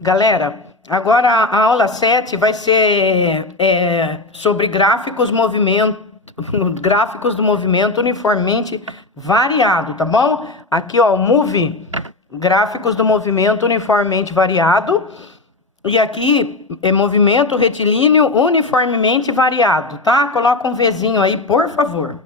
Galera, agora a aula 7 vai ser sobre gráficos do movimento uniformemente variado, tá bom? Aqui, ó, o Move, gráficos do movimento uniformemente variado. E aqui é movimento retilíneo uniformemente variado, tá? Coloca um Vzinho aí, por favor.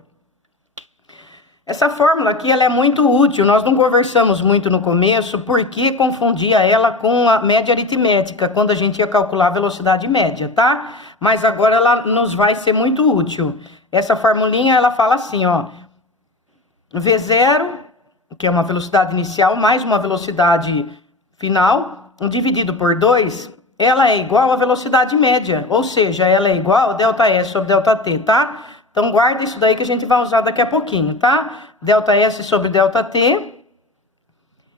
Essa fórmula aqui ela é muito útil, nós não conversamos muito no começo, porque confundia ela com a média aritmética, quando a gente ia calcular a velocidade média, tá? Mas agora ela nos vai ser muito útil. Essa formulinha, ela fala assim, ó, V0, que é uma velocidade inicial, mais uma velocidade final, dividido por 2, ela é igual à velocidade média, ou seja, ela é igual a ΔS sobre ΔT, tá? Então, guarda isso daí que a gente vai usar daqui a pouquinho, tá? ΔS sobre ΔT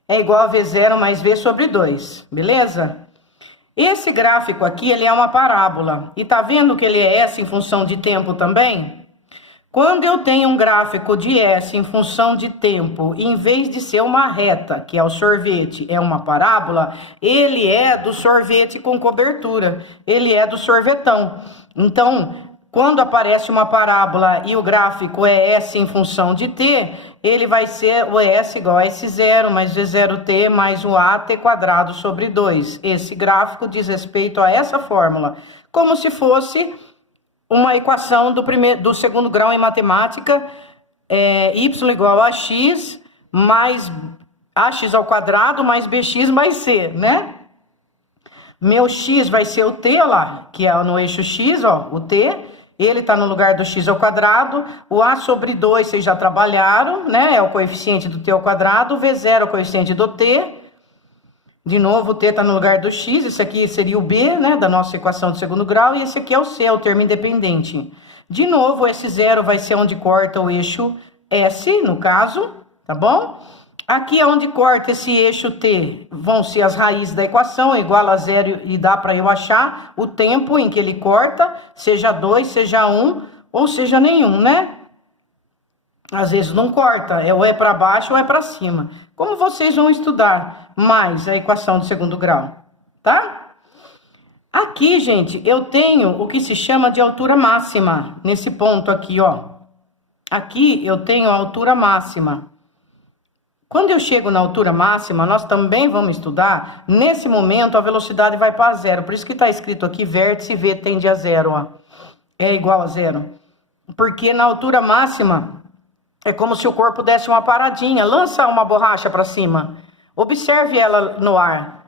é igual a V0 mais V sobre 2, beleza? Esse gráfico aqui, ele é uma parábola. E tá vendo que ele é S em função de tempo também? Quando eu tenho um gráfico de S em função de tempo, em vez de ser uma reta, que é o sorvete, é uma parábola, ele é do sorvete com cobertura. Ele é do sorvetão. Então, quando aparece uma parábola e o gráfico é S em função de T, ele vai ser o S igual a S0 mais V0T mais o AT quadrado sobre 2. Esse gráfico diz respeito a essa fórmula, como se fosse uma equação do segundo grau em matemática, y igual a x mais ax ao quadrado mais bx mais c, né? Meu x vai ser o t lá, que é no eixo x, ó, o t. Ele está no lugar do x ao quadrado, o a sobre 2 vocês já trabalharam, né? É o coeficiente do t ao quadrado, o v0 é o coeficiente do t. De novo, o t está no lugar do x, esse aqui seria o b, né? Da nossa equação de segundo grau, e esse aqui é o c, é o termo independente. De novo, esse zero vai ser onde corta o eixo s, no caso, tá bom? Aqui é onde corta esse eixo t, vão ser as raízes da equação, igual a zero, e dá para eu achar o tempo em que ele corta, seja 2, seja 1, ou seja nenhum, né? Às vezes não corta, ou é para baixo ou é para cima. Como vocês vão estudar mais a equação de segundo grau, tá? Aqui, gente, eu tenho o que se chama de altura máxima, nesse ponto aqui, ó. Aqui eu tenho a altura máxima. Quando eu chego na altura máxima, nós também vamos estudar, nesse momento a velocidade vai para zero. Por isso que está escrito aqui, vértice V tende a zero, ó. É igual a zero. Porque na altura máxima, é como se o corpo desse uma paradinha. Lança uma borracha para cima. Observe ela no ar.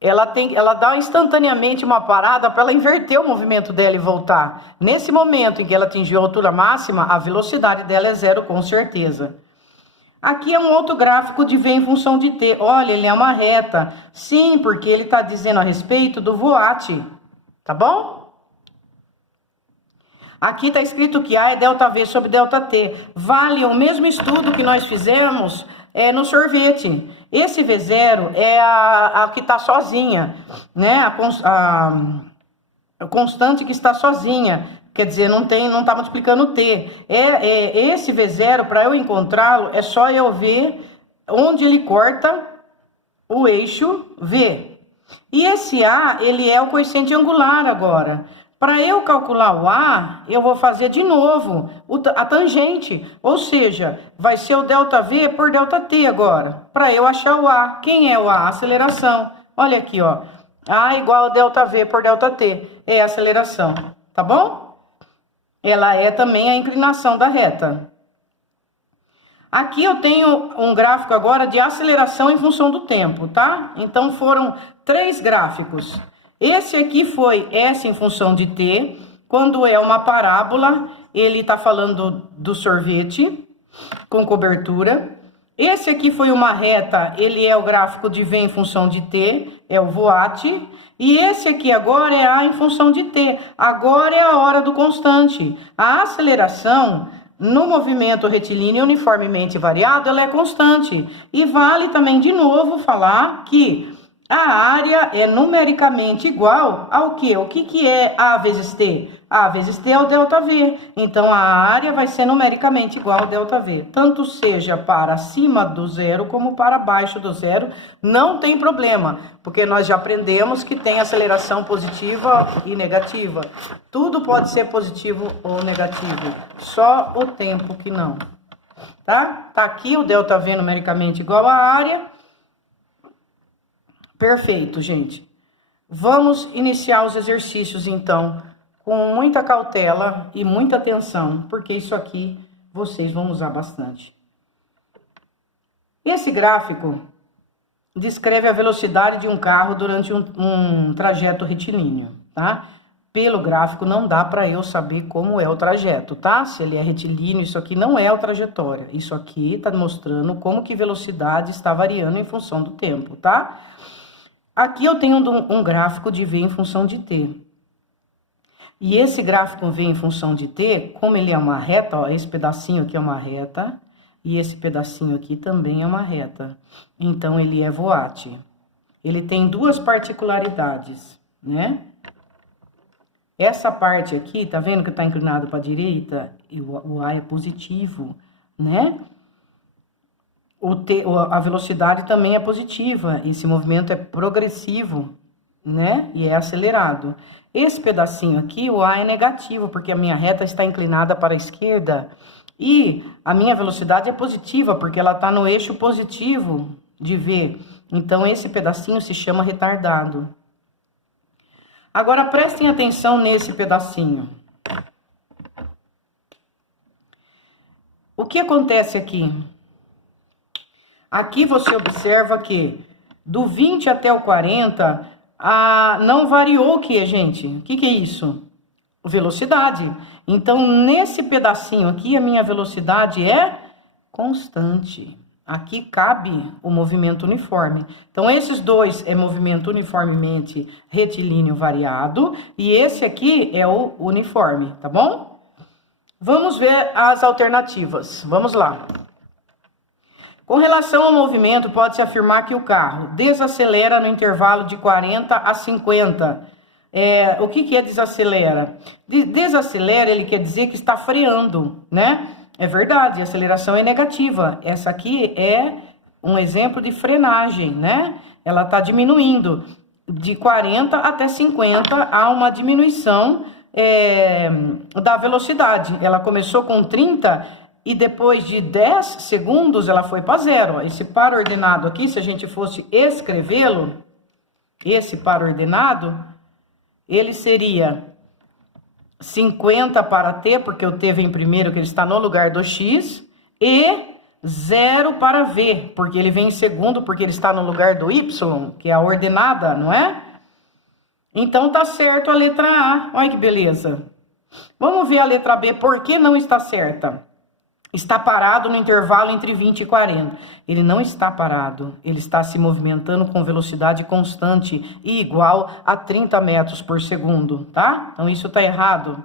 Ela dá instantaneamente uma parada para ela inverter o movimento dela e voltar. Nesse momento em que ela atingiu a altura máxima, a velocidade dela é zero com certeza. Aqui é um outro gráfico de V em função de T. Olha, ele é uma reta. Sim, porque ele está dizendo a respeito do voate. Tá bom? Aqui está escrito que A é ΔV sobre ΔT. Vale o mesmo estudo que nós fizemos no sorvete. Esse V0 é a que está sozinha, né? A constante que está sozinha. Quer dizer, não está multiplicando T. Esse V0, para eu encontrá-lo, é só eu ver onde ele corta o eixo V. E esse A, ele é o coeficiente angular agora. Para eu calcular o A, eu vou fazer de novo a tangente. Ou seja, vai ser o ΔV por ΔT agora. Para eu achar o A. Quem é o A? Aceleração. Olha aqui, ó. A igual a ΔV por ΔT. É a aceleração. Tá bom? Ela é também a inclinação da reta. Aqui eu tenho um gráfico agora de aceleração em função do tempo, tá? Então foram 3 gráficos. Esse aqui foi S em função de T. Quando é uma parábola, ele está falando do sorvete com cobertura. Esse aqui foi uma reta, ele é o gráfico de V em função de T, é o voate. E esse aqui agora é A em função de T. Agora é a hora do constante. A aceleração no movimento retilíneo uniformemente variado, ela é constante. E vale também de novo falar que A área é numericamente igual ao quê? O que é A vezes T? A vezes T é o ΔV. Então, a área vai ser numericamente igual ao ΔV. Tanto seja para cima do zero como para baixo do zero. Não tem problema, porque nós já aprendemos que tem aceleração positiva e negativa. Tudo pode ser positivo ou negativo. Só o tempo que não. Tá? Tá aqui o ΔV numericamente igual à área. Perfeito, gente. Vamos iniciar os exercícios, então, com muita cautela e muita atenção, porque isso aqui vocês vão usar bastante. Esse gráfico descreve a velocidade de um carro durante um trajeto retilíneo, tá? Pelo gráfico não dá para eu saber como é o trajeto, tá? Se ele é retilíneo, isso aqui não é a trajetória. Isso aqui tá mostrando como que velocidade está variando em função do tempo, tá? Aqui eu tenho um gráfico de V em função de T. E esse gráfico V em função de T, como ele é uma reta, ó, esse pedacinho aqui é uma reta, e esse pedacinho aqui também é uma reta. Então, ele é voate. Ele tem duas particularidades, né? Essa parte aqui, tá vendo que tá inclinado para a direita? E o A é positivo, né? A velocidade também é positiva, esse movimento é progressivo, né? E é acelerado. Esse pedacinho aqui, o A é negativo, porque a minha reta está inclinada para a esquerda. E a minha velocidade é positiva, porque ela está no eixo positivo de V. Então, esse pedacinho se chama retardado. Agora, prestem atenção nesse pedacinho. O que acontece aqui? Aqui você observa que do 20 até o 40, não variou o que, gente? O que é isso? Velocidade. Então, nesse pedacinho aqui, a minha velocidade é constante. Aqui cabe o movimento uniforme. Então, esses dois é movimento uniformemente retilíneo variado. E esse aqui é o uniforme, tá bom? Vamos ver as alternativas. Vamos lá. Com relação ao movimento, pode-se afirmar que o carro desacelera no intervalo de 40 a 50. O que é desacelera? Desacelera, ele quer dizer que está freando, né? É verdade, a aceleração é negativa. Essa aqui é um exemplo de frenagem, né? Ela está diminuindo. De 40 até 50, há uma diminuição da velocidade. Ela começou com 30 e depois de 10 segundos ela foi para zero. Esse par ordenado aqui, se a gente fosse escrevê-lo, esse par ordenado, ele seria 50 para T, porque o T vem primeiro, que ele está no lugar do X, e 0 para V, porque ele vem em segundo, porque ele está no lugar do Y, que é a ordenada, não é? Então tá certo a letra A. Olha que beleza. Vamos ver a letra B, por que não está certa? Está parado no intervalo entre 20 e 40. Ele não está parado, ele está se movimentando com velocidade constante e igual a 30 metros por segundo, tá? Então isso está errado.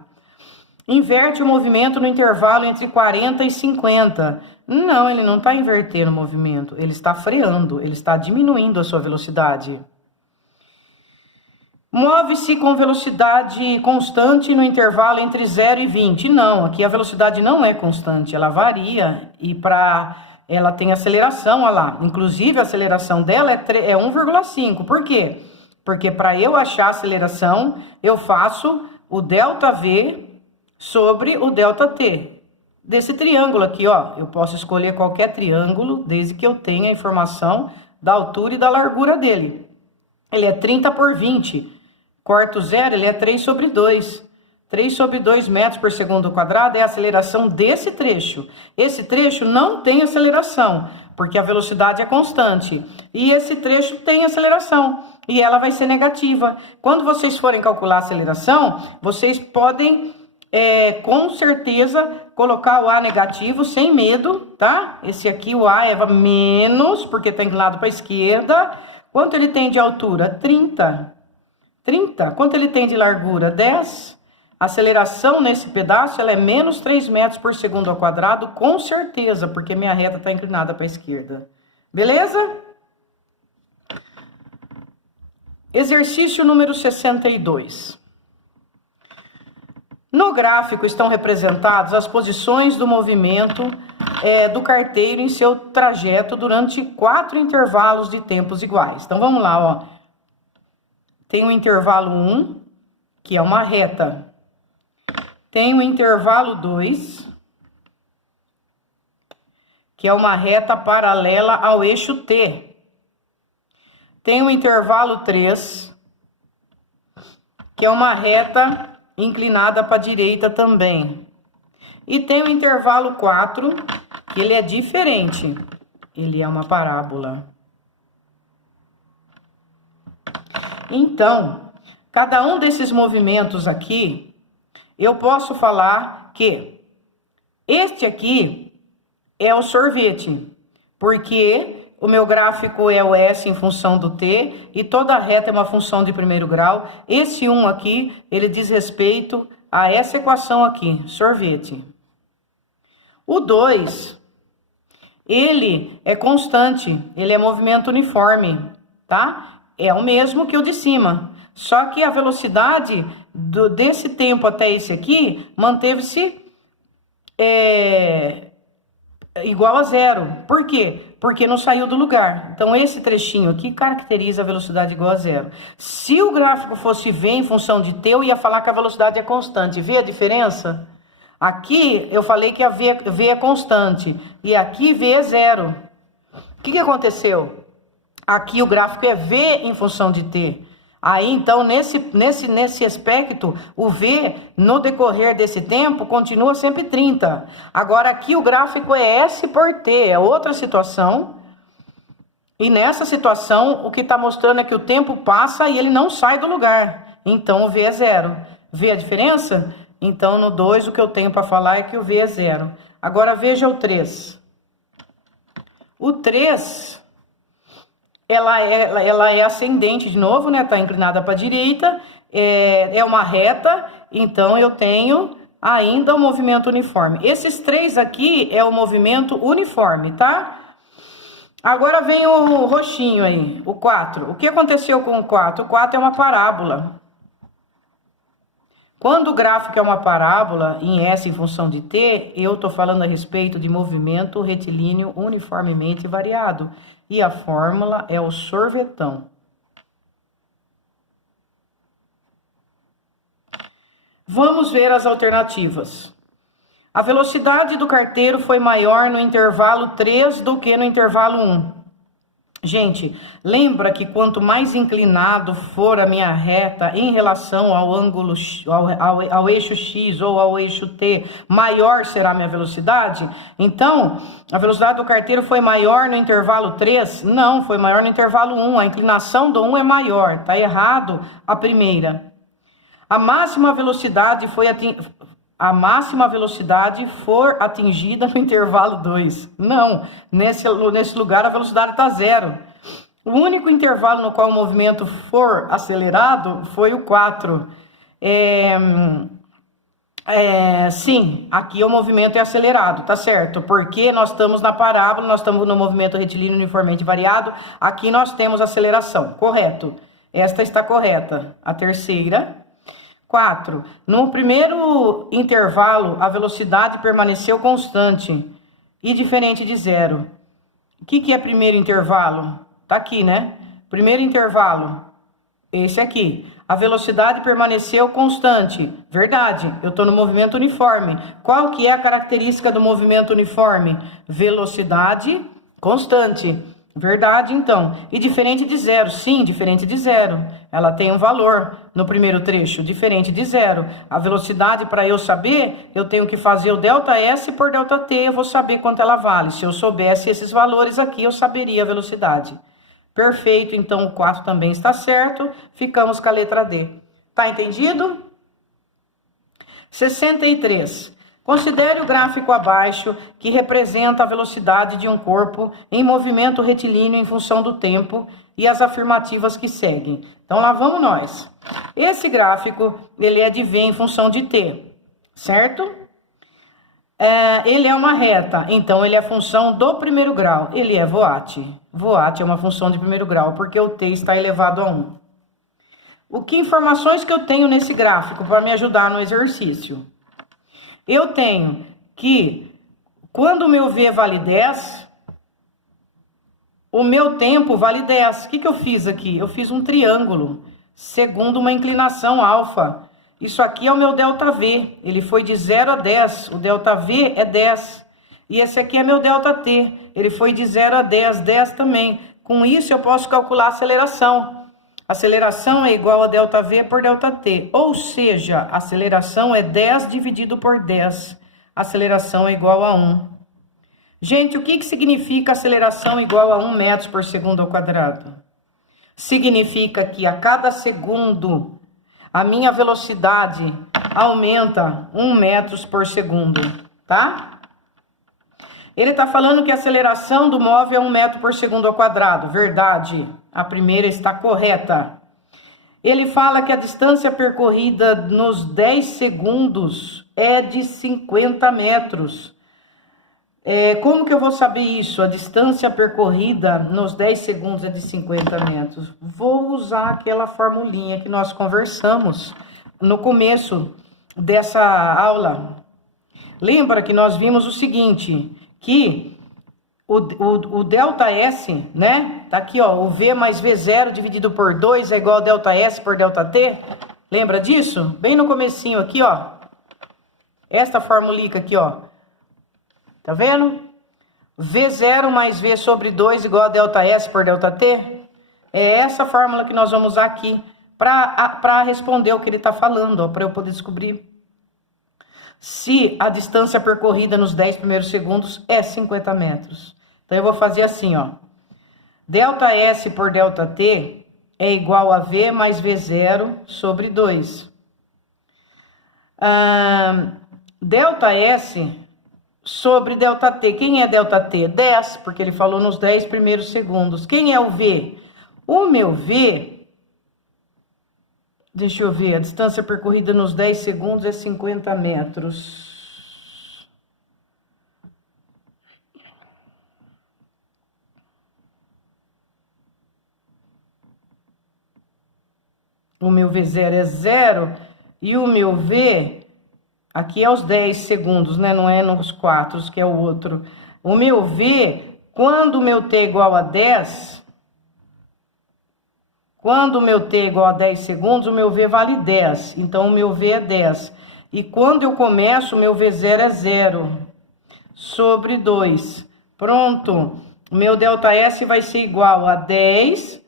Inverte o movimento no intervalo entre 40 e 50. Não, ele não está invertendo o movimento, ele está freando, ele está diminuindo a sua velocidade. Move-se com velocidade constante no intervalo entre 0 e 20. Não, aqui a velocidade não é constante, ela varia e ela tem aceleração, olha lá. Inclusive a aceleração dela é 1,5. Por quê? Porque para eu achar a aceleração, eu faço o ΔV sobre o ΔT. Desse triângulo aqui, ó, eu posso escolher qualquer triângulo, desde que eu tenha a informação da altura e da largura dele. Ele é 30 por 20. Corto zero, ele é 3 sobre 2. 3 sobre 2 metros por segundo quadrado é a aceleração desse trecho. Esse trecho não tem aceleração, porque a velocidade é constante. E esse trecho tem aceleração, e ela vai ser negativa. Quando vocês forem calcular a aceleração, vocês podem, com certeza, colocar o A negativo sem medo, tá? Esse aqui, o A é menos, porque está inclinado para a esquerda. Quanto ele tem de altura? 30. 30. Quanto ele tem de largura? 10. A aceleração nesse pedaço ela é menos 3 metros por segundo ao quadrado, com certeza, porque minha reta está inclinada para a esquerda. Beleza? Exercício número 62. No gráfico estão representadas as posições do movimento do carteiro em seu trajeto durante 4 intervalos de tempos iguais. Então, vamos lá, ó. Tem o intervalo 1, que é uma reta. Tem o intervalo 2, que é uma reta paralela ao eixo T. Tem o intervalo 3, que é uma reta inclinada para a direita também. E tem o intervalo 4, que ele é diferente. Ele é uma parábola. Então, cada um desses movimentos aqui, eu posso falar que este aqui é o sorvete, porque o meu gráfico é o S em função do T e toda reta é uma função de primeiro grau. Esse 1 aqui, ele diz respeito a essa equação aqui, sorvete. O 2, ele é constante, ele é movimento uniforme, tá? É o mesmo que o de cima, só que a velocidade desse tempo até esse aqui manteve-se igual a 0. Por quê? Porque não saiu do lugar. Então, esse trechinho aqui caracteriza a velocidade igual a 0. Se o gráfico fosse V em função de T, eu ia falar que a velocidade é constante. Vê a diferença? Aqui, eu falei que a V é constante. E aqui, V é 0. O que aconteceu? Aqui, o gráfico é V em função de T. Aí, então, nesse aspecto, o V, no decorrer desse tempo, continua sempre 30. Agora, aqui o gráfico é S por T, é outra situação. E nessa situação, o que está mostrando é que o tempo passa e ele não sai do lugar. Então, o V é 0. Vê a diferença? Então, no 2, o que eu tenho para falar é que o V é 0. Agora, veja o 3. O 3... Ela é ascendente de novo, né? Tá inclinada para a direita, é uma reta, então eu tenho ainda o movimento uniforme. Esses 3 aqui é o movimento uniforme, tá? Agora vem o roxinho aí, o 4. O que aconteceu com o 4? O 4 é uma parábola. Quando o gráfico é uma parábola em S em função de T, eu estou falando a respeito de movimento retilíneo uniformemente variado. E a fórmula é o sorvetão. Vamos ver as alternativas. A velocidade do carteiro foi maior no intervalo 3 do que no intervalo 1. Gente, lembra que quanto mais inclinado for a minha reta em relação ao ângulo, ao eixo X ou ao eixo T, maior será a minha velocidade? Então, a velocidade do carteiro foi maior no intervalo 3? Não, foi maior no intervalo 1. A inclinação do 1 é maior, tá errado a primeira. A máxima velocidade for atingida no intervalo 2. Não, nesse lugar a velocidade está 0. O único intervalo no qual o movimento for acelerado foi o 4. Sim, aqui o movimento é acelerado, tá certo? Porque nós estamos na parábola, nós estamos no movimento retilíneo uniformemente variado. Aqui nós temos aceleração, correto. Esta está correta. A terceira... 4. No primeiro intervalo, a velocidade permaneceu constante e diferente de 0. O que é primeiro intervalo? Tá aqui, né? Primeiro intervalo, esse aqui. A velocidade permaneceu constante. Verdade, eu estou no movimento uniforme. Qual que é a característica do movimento uniforme? Velocidade constante. Verdade, então. E diferente de 0? Sim, diferente de 0. Ela tem um valor no primeiro trecho, diferente de 0. A velocidade, para eu saber, eu tenho que fazer o ΔS por ΔT, eu vou saber quanto ela vale. Se eu soubesse esses valores aqui, eu saberia a velocidade. Perfeito, então o 4 também está certo. Ficamos com a letra D. Tá entendido? 63. Considere o gráfico abaixo que representa a velocidade de um corpo em movimento retilíneo em função do tempo e as afirmativas que seguem. Então, lá vamos nós. Esse gráfico, ele é de V em função de T, certo? Ele é uma reta, então ele é função do primeiro grau. Ele é voat. Voat é uma função de primeiro grau, porque o T está elevado a 1. Que informações que eu tenho nesse gráfico para me ajudar no exercício? Eu tenho que quando o meu V vale 10, o meu tempo vale 10. O que eu fiz aqui? Eu fiz um triângulo segundo uma inclinação alfa. Isso aqui é o meu ΔV. Ele foi de 0 a 10. O ΔV é 10. E esse aqui é meu ΔT. Ele foi de 0 a 10, 10 também. Com isso eu posso calcular a aceleração. A aceleração é igual a ΔV por ΔT. Ou seja, a aceleração é 10 dividido por 10. A aceleração é igual a 1. Gente, o que significa aceleração igual a 1 metros por segundo ao quadrado? Significa que a cada segundo a minha velocidade aumenta 1 metros por segundo, tá? Ele está falando que a aceleração do móvel é 1 metro por segundo ao quadrado. Verdade, a primeira está correta. Ele fala que a distância percorrida nos 10 segundos é de 50 metros. Como que eu vou saber isso? A distância percorrida nos 10 segundos é de 50 metros. Vou usar aquela formulinha que nós conversamos no começo dessa aula. Lembra que nós vimos o seguinte, que o ΔS, né? Tá aqui, ó, o V mais V0 dividido por 2 é igual a ΔS por ΔT. Lembra disso? Bem no comecinho aqui, ó. Esta formulica aqui, ó. Tá vendo? V0 mais V sobre 2 igual a ΔS por ΔT. É essa fórmula que nós vamos usar aqui para responder o que ele está falando, para eu poder descobrir se a distância percorrida nos 10 primeiros segundos é 50 metros. Então, eu vou fazer assim, ó. ΔS por ΔT é igual a V mais V0 sobre 2. ΔS sobre ΔT. Quem é ΔT? 10, porque ele falou nos 10 primeiros segundos. Quem é o V? O meu V, deixa eu ver, a distância percorrida nos 10 segundos é 50 metros. O meu V0 é 0 e o meu V... Aqui é os 10 segundos, né? Não é nos 4, que é o outro. O meu V, quando o meu T é igual a 10... Quando o meu T é igual a 10 segundos, o meu V vale 10. Então, o meu V é 10. E quando eu começo, o meu V0 é 0. Sobre 2. Pronto. O meu ΔS vai ser igual a 10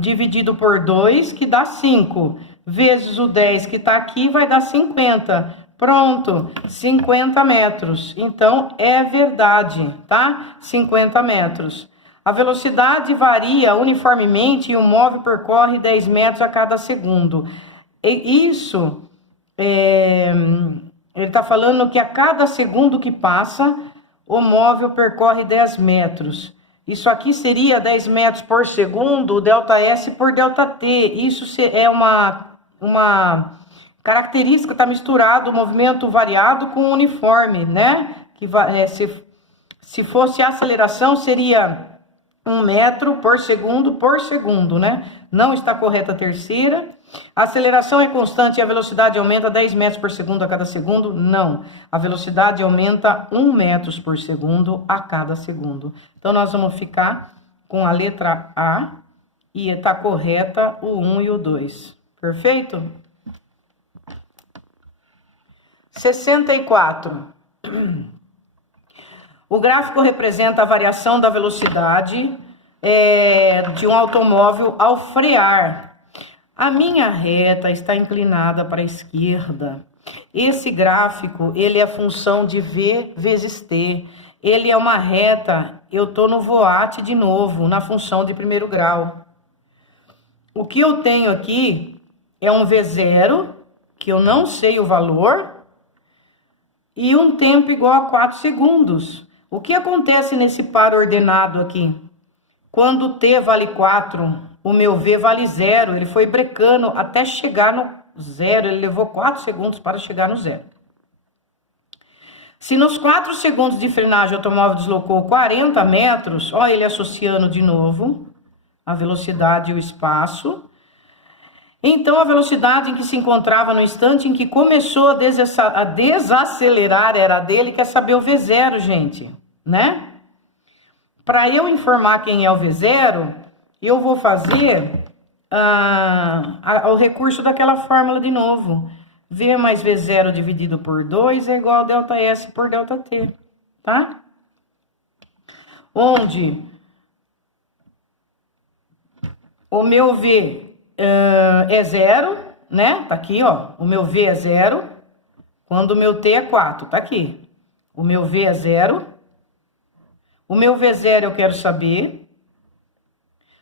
dividido por 2, que dá 5. Vezes o 10 que está aqui, vai dar 50. Pronto, 50 metros. Então, é verdade, tá? 50 metros. A velocidade varia uniformemente e o móvel percorre 10 metros a cada segundo. E isso, ele está falando que a cada segundo que passa, o móvel percorre 10 metros. Isso aqui seria 10 metros por segundo, ΔS por ΔT. Isso é uma característica, está misturado o movimento variado com uniforme, né? Que se fosse a aceleração, seria 1 metro por segundo, né? Não está correta a terceira. A aceleração é constante e a velocidade aumenta 10 metros por segundo a cada segundo? Não. A velocidade aumenta 1 metro por segundo a cada segundo. Então, nós vamos ficar com a letra A e está correta o 1 e o 2. Perfeito? 64. O gráfico representa a variação da velocidade de um automóvel ao frear. A minha reta está inclinada para a esquerda. Esse gráfico, ele é função de V vezes T. Ele é uma reta, eu estou no voate de novo, na função de primeiro grau. O que eu tenho aqui é um V0, que eu não sei o valor, e um tempo igual a 4 segundos. O que acontece nesse par ordenado aqui? Quando T vale 4, o meu V vale 0. Ele foi brecando até chegar no 0. Ele levou 4 segundos para chegar no 0. Se nos 4 segundos de frenagem o automóvel deslocou 40 metros, ó, ele associando de novo a velocidade e o espaço. Então, a velocidade em que se encontrava no instante em que começou a desacelerar era a dele. Quer saber o V0, gente, né? Para eu informar quem é o V0, eu vou fazer o recurso daquela fórmula de novo. V mais V0 dividido por 2 é igual a ΔS por ΔT, tá? Onde o meu V é 0, né? Tá aqui, ó. O meu V é 0, quando o meu T é 4, tá aqui. O meu V é 0. O meu V0 eu quero saber.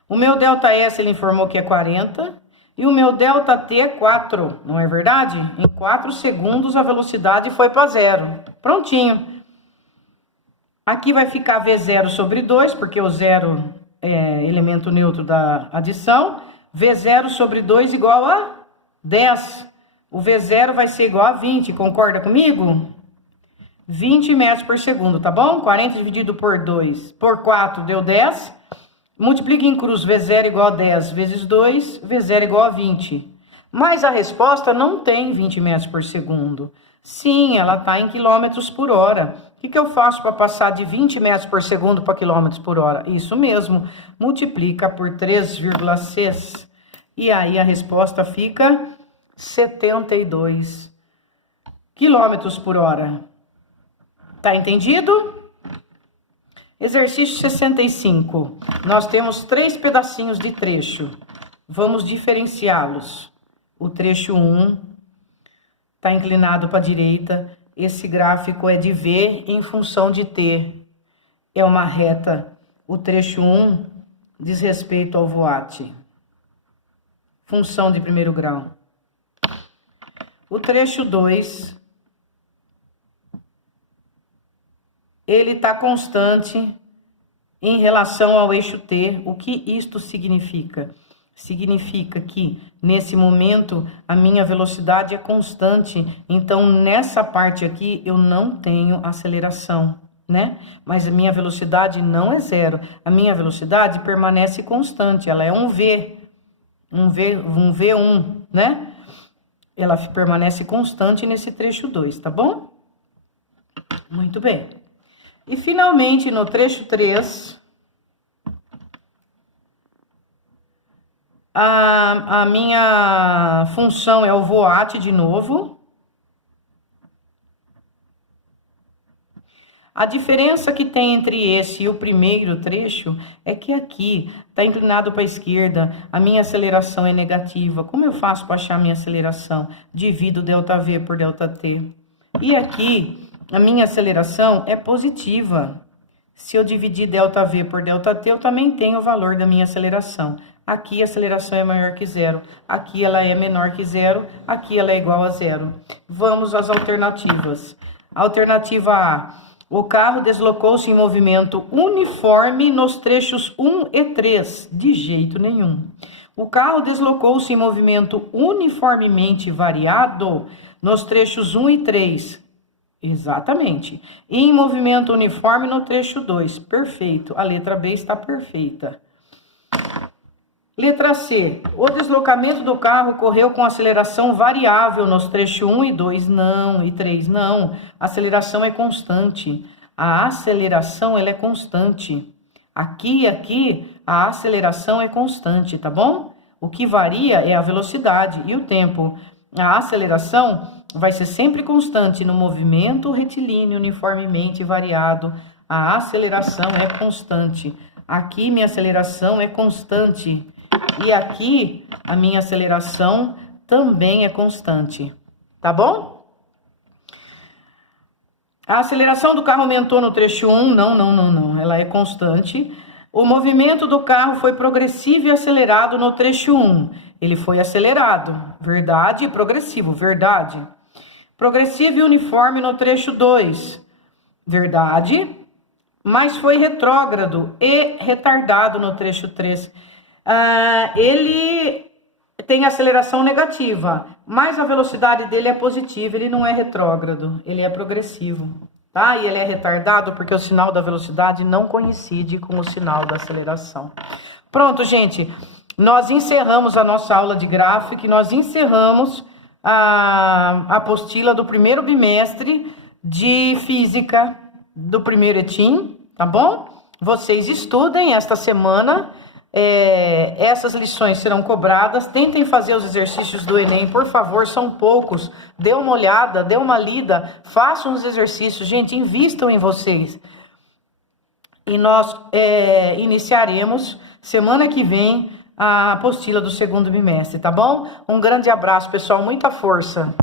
O meu ΔS ele informou que é 40. E o meu ΔT é 4, não é verdade? Em 4 segundos a velocidade foi para 0. Prontinho. Aqui vai ficar V0 sobre 2, porque o 0 é elemento neutro da adição. V0 sobre 2 igual a 10. O V0 vai ser igual a 20, concorda comigo? 20 metros por segundo, tá bom? 40 dividido por 2, por 4 deu 10. Multiplica em cruz, V0 igual a 10 vezes 2, V0 igual a 20. Mas a resposta não tem 20 metros por segundo. Sim, ela está em quilômetros por hora. O que eu faço para passar de 20 metros por segundo para quilômetros por hora? Isso mesmo, multiplica por 3,6. E aí a resposta fica 72 quilômetros por hora. Tá entendido? Exercício 65. Nós temos 3 pedacinhos de trecho. Vamos diferenciá-los. O trecho 1 está inclinado para a direita. Esse gráfico é de V em função de T. É uma reta. O trecho 1 diz respeito ao voat. Função de primeiro grau. O trecho 2... ele está constante em relação ao eixo T. O que isto significa? Significa que, nesse momento, a minha velocidade é constante. Então, nessa parte aqui, eu não tenho aceleração, né? Mas a minha velocidade não é 0. A minha velocidade permanece constante. Ela é um V1, né? Ela permanece constante nesse trecho 2, tá bom? Muito bem. E, finalmente, no trecho 3, a minha função é o voat de novo. A diferença que tem entre esse e o primeiro trecho é que aqui está inclinado para a esquerda, a minha aceleração é negativa. Como eu faço para achar a minha aceleração? Divido ΔV por ΔT. E aqui... a minha aceleração é positiva. Se eu dividir ΔV por ΔT, eu também tenho o valor da minha aceleração. Aqui a aceleração é maior que 0. Aqui ela é menor que 0. Aqui ela é igual a 0. Vamos às alternativas. Alternativa A. O carro deslocou-se em movimento uniforme nos trechos 1 e 3. De jeito nenhum. O carro deslocou-se em movimento uniformemente variado nos trechos 1 e 3. Exatamente. E em movimento uniforme no trecho 2. Perfeito. A letra B está perfeita. Letra C. O deslocamento do carro ocorreu com aceleração variável nos trechos 1 e 2. Não. E 3. Não. A aceleração é constante. A aceleração ela é constante. Aqui e aqui, a aceleração é constante, tá bom? O que varia é a velocidade e o tempo. A aceleração vai ser sempre constante no movimento retilíneo uniformemente variado. A aceleração é constante. Aqui minha aceleração é constante. E aqui a minha aceleração também é constante. Tá bom? A aceleração do carro aumentou no trecho 1? Não. Ela é constante. O movimento do carro foi progressivo e acelerado no trecho 1. Ele foi acelerado. Verdade. E progressivo. Verdade. Progressivo e uniforme no trecho 2. Verdade. Mas foi retrógrado e retardado no trecho 3. Ele tem aceleração negativa, mas a velocidade dele é positiva. Ele não é retrógrado, ele é progressivo, tá? E ele é retardado porque o sinal da velocidade não coincide com o sinal da aceleração. Pronto, gente. nós encerramos a nossa aula de gráfica e nós encerramos a apostila do primeiro bimestre de física do primeiro ETIM, tá bom? Vocês estudem esta semana, essas lições serão cobradas, tentem fazer os exercícios do Enem, por favor, são poucos, dê uma olhada, dê uma lida, façam os exercícios, gente, invistam em vocês. E nós iniciaremos semana que vem a apostila do segundo bimestre, tá bom? Um grande abraço, pessoal, muita força!